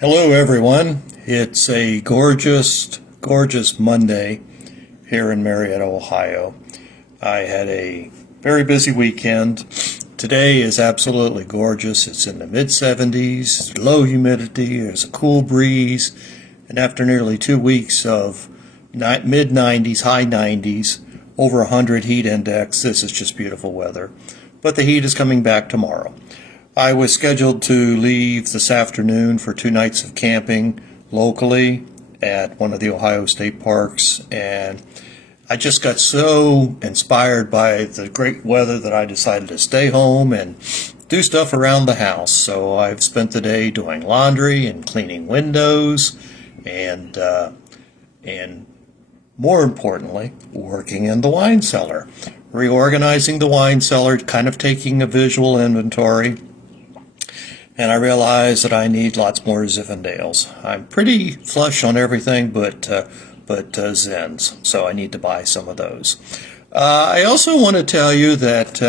Hello, everyone. It's a gorgeous, gorgeous Monday here in Marietta, Ohio. I had a very busy weekend. Today is absolutely gorgeous. It's in the mid-70s, low humidity, there's a cool breeze, and after nearly 2 weeks of mid-90s, high 90s, over 100 heat index, this is just beautiful weather. But the heat is coming back tomorrow. I was scheduled to leave this afternoon for 2 nights of camping locally at one of the Ohio state parks, and I just got so inspired by the great weather that I decided to stay home and do stuff around the house. So I've spent the day doing laundry and cleaning windows and more importantly, working in the wine cellar, reorganizing the wine cellar, kind of taking a visual inventory. And I realize that I need lots more Zinfandels. I'm pretty flush on everything but Zins, so I need to buy some of those. I also want to tell you that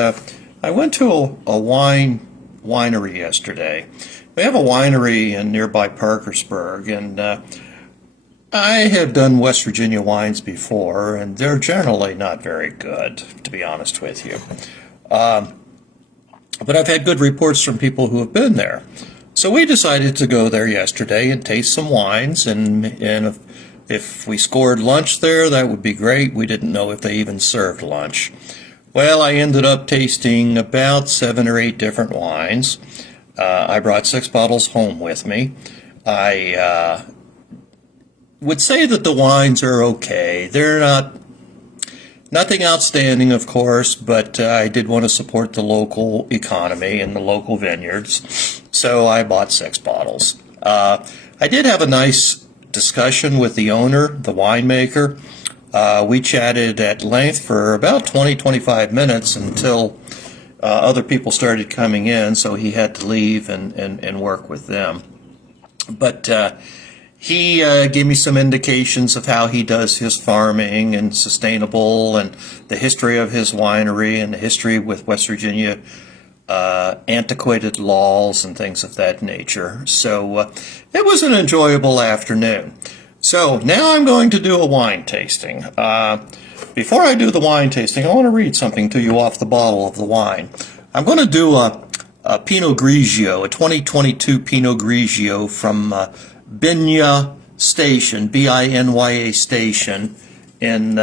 I went to a winery yesterday. We have a winery in nearby Parkersburg, and I have done West Virginia wines before, and they're generally not very good, to be honest with you. But I've had good reports from people who have been there. So we decided to go there yesterday and taste some wines, and if we scored lunch there, that would be great. We didn't know if they even served lunch. Well, I ended up tasting about 7 or 8 different wines. I brought 6 bottles home with me. I would say that the wines are okay. They're nothing outstanding, of course, but I did want to support the local economy and the local vineyards, so I bought 6 bottles. I did have a nice discussion with the owner, the winemaker. We chatted at length for about 20-25 minutes until other people started coming in, so he had to leave and work with them. But he gave me some indications of how he does his farming and sustainable, and the history of his winery and the history with West Virginia antiquated laws and things of that nature. So it was an enjoyable afternoon. So now I'm going to do a wine tasting. Before I do the wine tasting, I want to read something to you off the bottle of the wine. I'm going to do a Pinot Grigio, a 2022 Pinot Grigio from Binya Station, B-I-N-Y-A Station in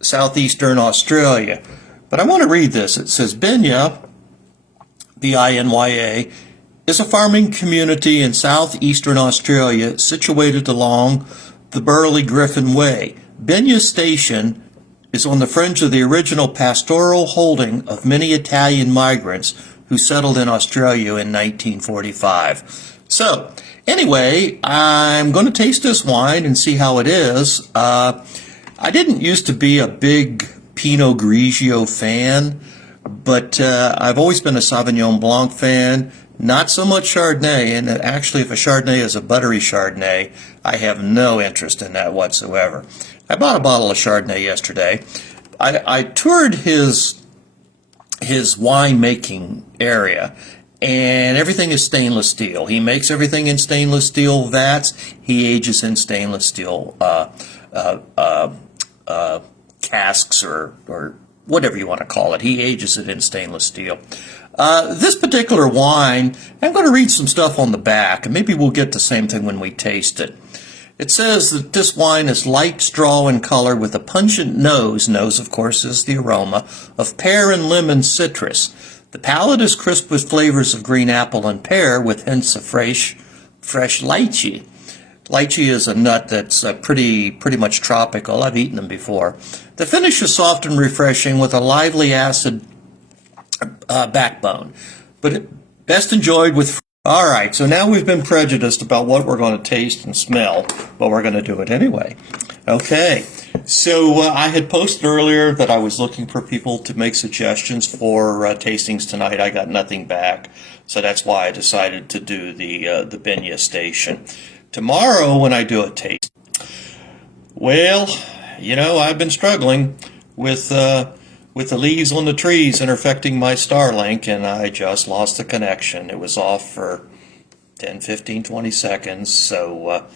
southeastern Australia. But I want to read this. It says, Binya, B-I-N-Y-A, is a farming community in southeastern Australia situated along the Burley Griffin Way. Binya Station is on the fringe of the original pastoral holding of many Italian migrants who settled in Australia in 1945. So, anyway, I'm going to taste this wine and see how it is. I didn't used to be a big Pinot Grigio fan, but I've always been a Sauvignon Blanc fan, not so much Chardonnay, and actually if a Chardonnay is a buttery Chardonnay, I have no interest in that whatsoever. I bought a bottle of Chardonnay yesterday. I toured his winemaking area, and everything is stainless steel. He makes everything in stainless steel vats. He ages in stainless steel casks or whatever you want to call it. He ages it in stainless steel. This particular wine, I'm going to read some stuff on the back, and maybe we'll get the same thing when we taste it. It says that this wine is light straw in color with a pungent nose. Nose, of course, is the aroma of pear and lemon citrus. The palate is crisp with flavors of green apple and pear with hints of fresh lychee. Lychee is a nut that's pretty much tropical. I've eaten them before. The finish is soft and refreshing with a lively acid backbone, but best enjoyed with. All right, so now we've been prejudiced about what we're going to taste and smell, but we're going to do it anyway. Okay, so I had posted earlier that I was looking for people to make suggestions for tastings tonight. I got nothing back, so that's why I decided to do the Binya Station. Tomorrow when I do a taste, well, I've been struggling with the leaves on the trees interfecting my Starlink, and I just lost the connection. It was off for 10, 15, 20 seconds. So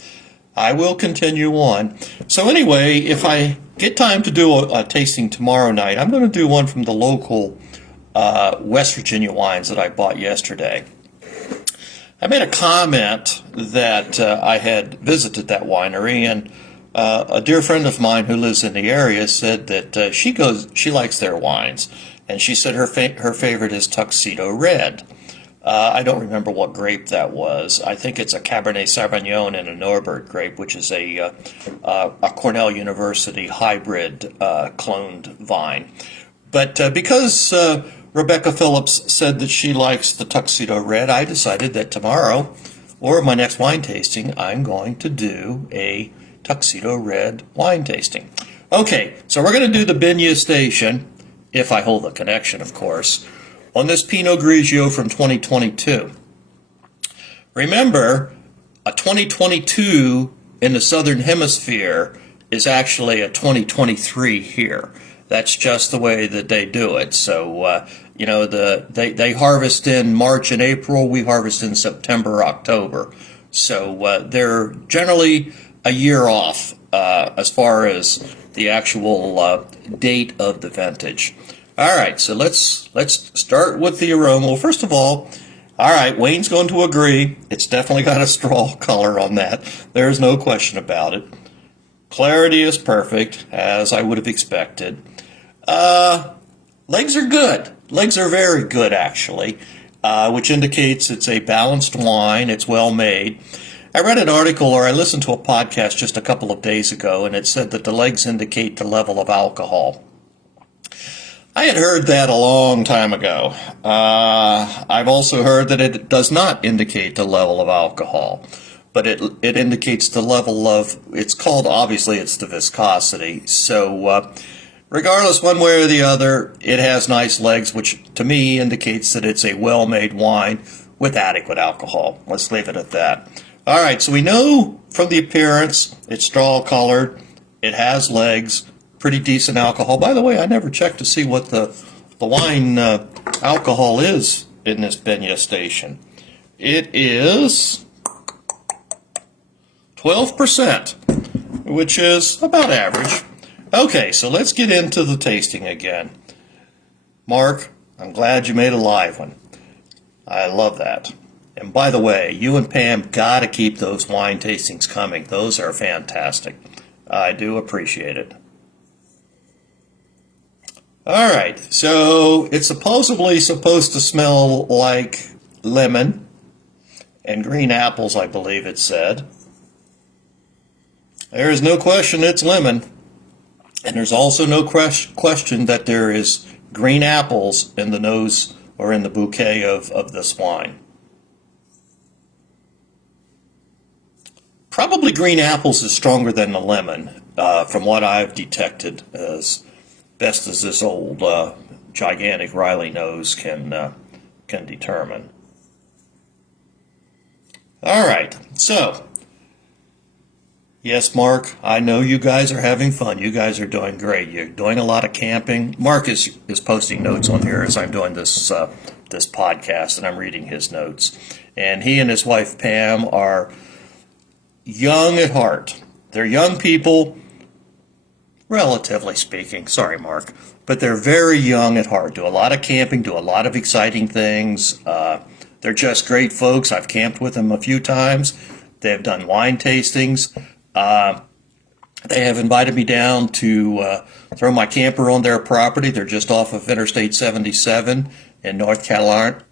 I will continue on. So anyway, if I get time to do a tasting tomorrow night, I'm going to do one from the local West Virginia wines that I bought yesterday. I made a comment that I had visited that winery, and a dear friend of mine who lives in the area said that she likes their wines, and she said her favorite is Tuxedo Red. I don't remember what grape that was. I think it's a Cabernet Sauvignon and a Norbert grape, which is a Cornell University hybrid cloned vine. But because Rebecca Phillips said that she likes the Tuxedo Red, I decided that tomorrow, or my next wine tasting, I'm going to do a Tuxedo Red wine tasting. Okay, so we're going to do the Binya station, if I hold the connection, of course, on this Pinot Grigio from 2022. Remember, a 2022 in the Southern Hemisphere is actually a 2023 here. That's just the way that they do it. So, they harvest in March and April. We harvest in September, October. So they're generally a year off as far as the actual date of the vintage. All right, so let's start with the aroma. Well, first of all right, Wayne's going to agree. It's definitely got a straw color on that. There's no question about it. Clarity is perfect, as I would have expected. Legs are good. Legs are very good, actually, which indicates it's a balanced wine. It's well made. I read an article, or I listened to a podcast just a couple of days ago, and it said that the legs indicate the level of alcohol. I had heard that a long time ago. I've also heard that it does not indicate the level of alcohol, but it indicates the level of, it's called, obviously, it's the viscosity. So regardless, one way or the other, it has nice legs, which to me indicates that it's a well-made wine with adequate alcohol. Let's leave it at that. All right, so we know from the appearance, it's straw-colored, it has legs, pretty decent alcohol. By the way, I never checked to see what the wine alcohol is in this Binya station. It is 12%, which is about average. Okay, so let's get into the tasting again. Mark, I'm glad you made a live one. I love that. And by the way, you and Pam got to keep those wine tastings coming. Those are fantastic. I do appreciate it. All right, so it's supposedly supposed to smell like lemon and green apples, I believe it said. There is no question it's lemon, and there's also no question that there is green apples in the nose or in the bouquet of this wine. Probably green apples is stronger than the lemon, from what I've detected, as best as this old gigantic Riley nose can determine. All right, so yes, Mark, I know you guys are having fun. You guys are doing great. You're doing a lot of camping. Mark is posting notes on here as I'm doing this this podcast, and I'm reading his notes. And he and his wife Pam are young at heart. They're young people, relatively speaking. Sorry, Mark. But they're very young at heart. Do a lot of camping, do a lot of exciting things. They're just great folks. I've camped with them a few times. They've done wine tastings. They have invited me down to throw my camper on their property. They're just off of Interstate 77 in North Carolina,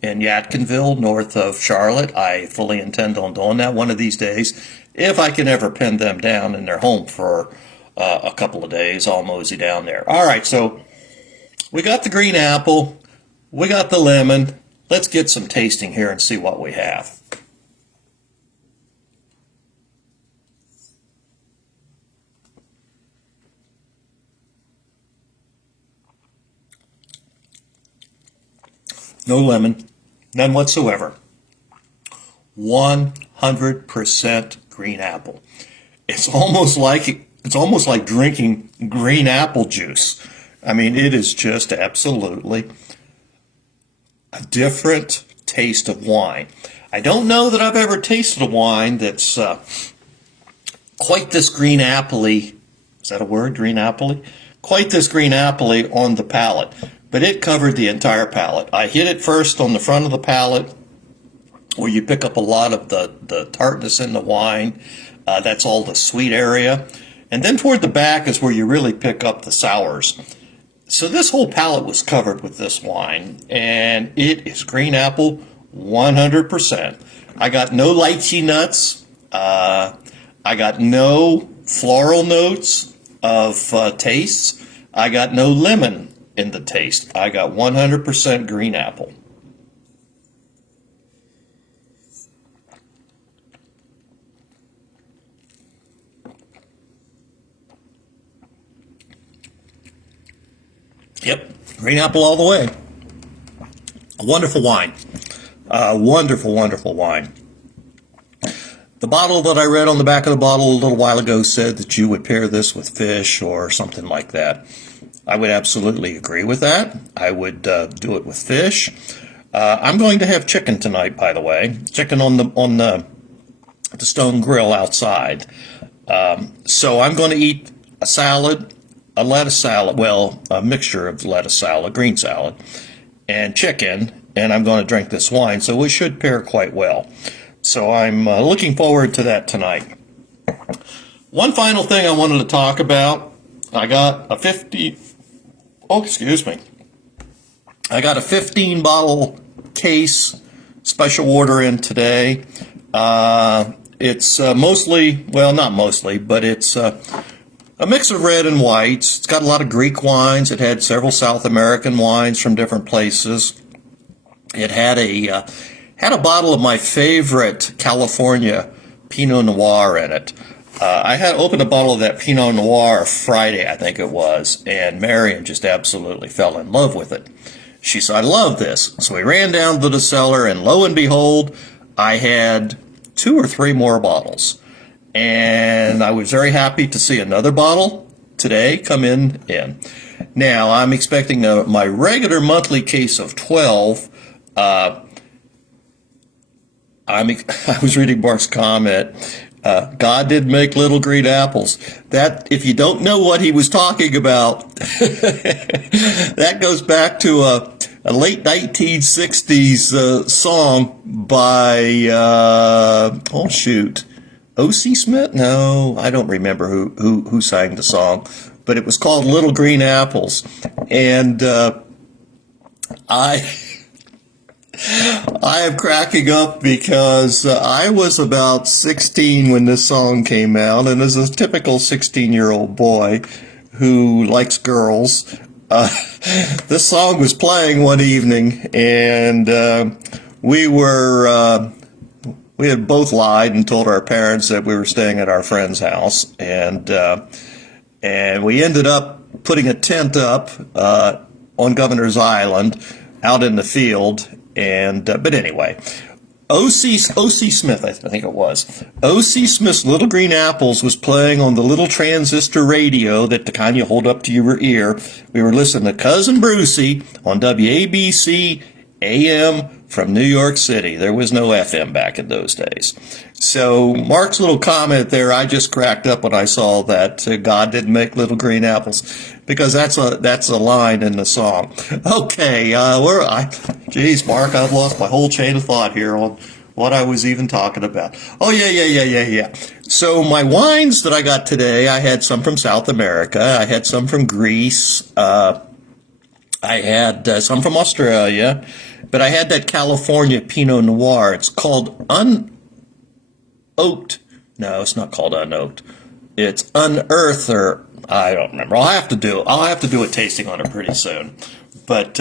in Yadkinville, north of Charlotte. I fully intend on doing that one of these days. If I can ever pin them down in their home for a couple of days, I'll mosey down there. All right, so we got the green apple. We got the lemon. Let's get some tasting here and see what we have. No lemon, none whatsoever. 100% green apple. It's almost like drinking green apple juice. I mean, it is just absolutely a different taste of wine. I don't know that I've ever tasted a wine that's quite this green apple-y. Is that a word, green apple-y? Quite this green apple-y on the palate, but it covered the entire palate. I hit it first on the front of the palate, where you pick up a lot of the tartness in the wine. That's all the sweet area. And then toward the back is where you really pick up the sours. So this whole palate was covered with this wine, and it is green apple 100%. I got no lychee nuts. I got no floral notes of tastes. I got no lemon in the taste. I got 100% green apple. Yep, green apple all the way. A wonderful wine. Wonderful, wonderful wine. The bottle that I read on the back of the bottle a little while ago said that you would pair this with fish or something like that. I would absolutely agree with that. I would do it with fish. I'm going to have chicken tonight, by the way. Chicken on the stone grill outside. So I'm going to eat a salad, a lettuce salad, well, a mixture of lettuce salad, green salad, and chicken, and I'm going to drink this wine, so it should pair quite well. So I'm looking forward to that tonight. One final thing I wanted to talk about, I got a 15 bottle case special order in today. It's mostly, well, not mostly, but it's a mix of red and whites. It's got a lot of Greek wines. It had several South American wines from different places. It had a bottle of my favorite California Pinot Noir in it. I had opened a bottle of that Pinot Noir Friday, I think it was, and Marion just absolutely fell in love with it. She said, I love this. So we ran down to the cellar, and lo and behold, I had 2 or 3 more bottles. And I was very happy to see another bottle today come in. Now, I'm expecting my regular monthly case of 12. I was reading Mark's comment. God did make little green apples. That, if you don't know what he was talking about, that goes back to a late 1960s song by, O.C. Smith? No, I don't remember who sang the song, but it was called Little Green Apples. And I am cracking up because I was about 16 when this song came out, and as a typical 16-year-old boy who likes girls, this song was playing one evening, and we had both lied and told our parents that we were staying at our friend's house, and we ended up putting a tent up on Governor's Island out in the field. And but anyway, O.C. Smith, I think it was. O.C. Smith's Little Green Apples was playing on the little transistor radio that the kind you hold up to your ear. We were listening to Cousin Brucey on WABC AM from New York City. There was no FM back in those days. So Mark's little comment there, I just cracked up when I saw that God didn't make little green apples, because that's a line in the song. Okay, geez, Mark, I've lost my whole chain of thought here on what I was even talking about. Oh, yeah. So my wines that I got today, I had some from South America. I had some from Greece. I had some from Australia. But I had that California Pinot Noir. It's called unoaked. No, it's not called unoaked. It's unearthed, or I don't remember. I'll have to do a tasting on it pretty soon. But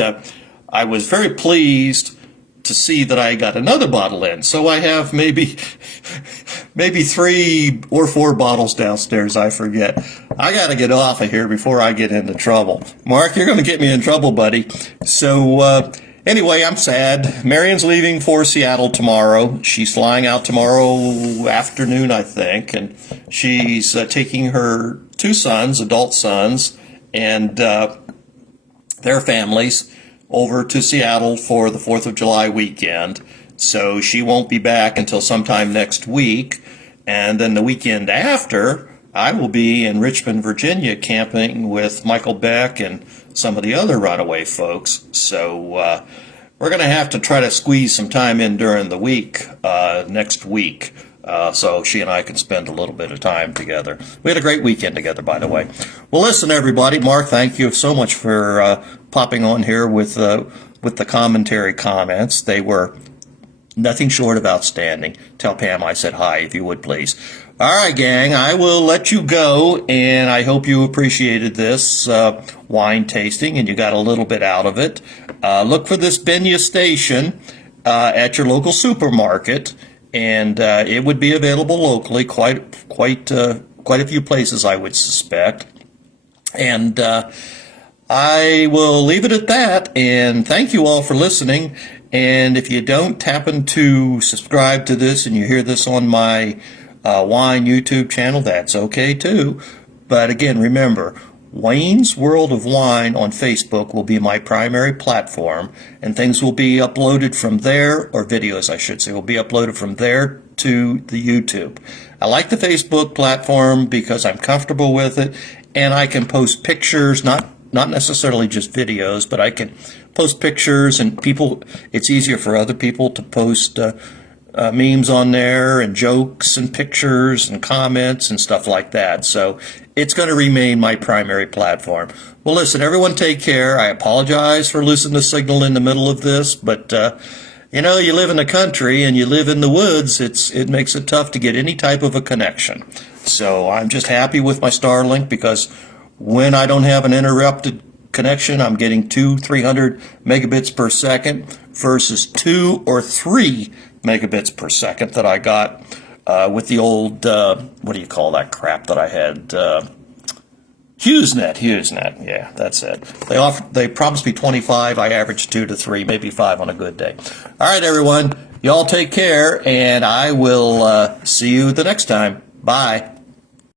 I was very pleased to see that I got another bottle in. So I have maybe 3 or 4 bottles downstairs. I forget. I got to get off of here before I get into trouble. Mark, you're going to get me in trouble, buddy. So anyway, I'm sad. Marion's leaving for Seattle tomorrow. She's flying out tomorrow afternoon, I think, and she's taking her 2 sons, adult sons, and their families over to Seattle for the 4th of July weekend. So she won't be back until sometime next week. And then the weekend after, I will be in Richmond, Virginia, camping with Michael Beck and some of the other Runaway folks. So we're going to have to try to squeeze some time in during the week next week. So she and I can spend a little bit of time together. We had a great weekend together, by the way. Well, listen, everybody. Mark, thank you so much for popping on here with the commentary comments. They were nothing short of outstanding. Tell Pam I said hi, if you would, please. All right, gang, I will let you go, and I hope you appreciated this wine tasting and you got a little bit out of it. Look for this Binya station at your local supermarket, and it would be available locally, quite a few places, I would suspect. And I will leave it at that, and thank you all for listening. And if you don't happen to subscribe to this and you hear this on my wine YouTube channel, that's okay too. But again, remember, Wayne's World of Wine on Facebook will be my primary platform, and things will be uploaded from there, or videos I should say, will be uploaded from there to the YouTube. I like the Facebook platform because I'm comfortable with it, and I can post pictures, not necessarily just videos, but I can post pictures, and it's easier for other people to post memes on there and jokes and pictures and comments and stuff like that. So it's going to remain my primary platform. Well, listen, everyone take care. I apologize for losing the signal in the middle of this, but you live in the country and you live in the woods. It makes it tough to get any type of a connection. So I'm just happy with my Starlink, because when I don't have an interrupted connection, I'm getting 300 megabits per second versus 2 or 3 megabits per second that I got with the old, what do you call that crap that I had? HughesNet, yeah, that's it. They promised me 25, I averaged 2 to 3, maybe 5 on a good day. All right, everyone, y'all take care, and I will see you the next time. Bye.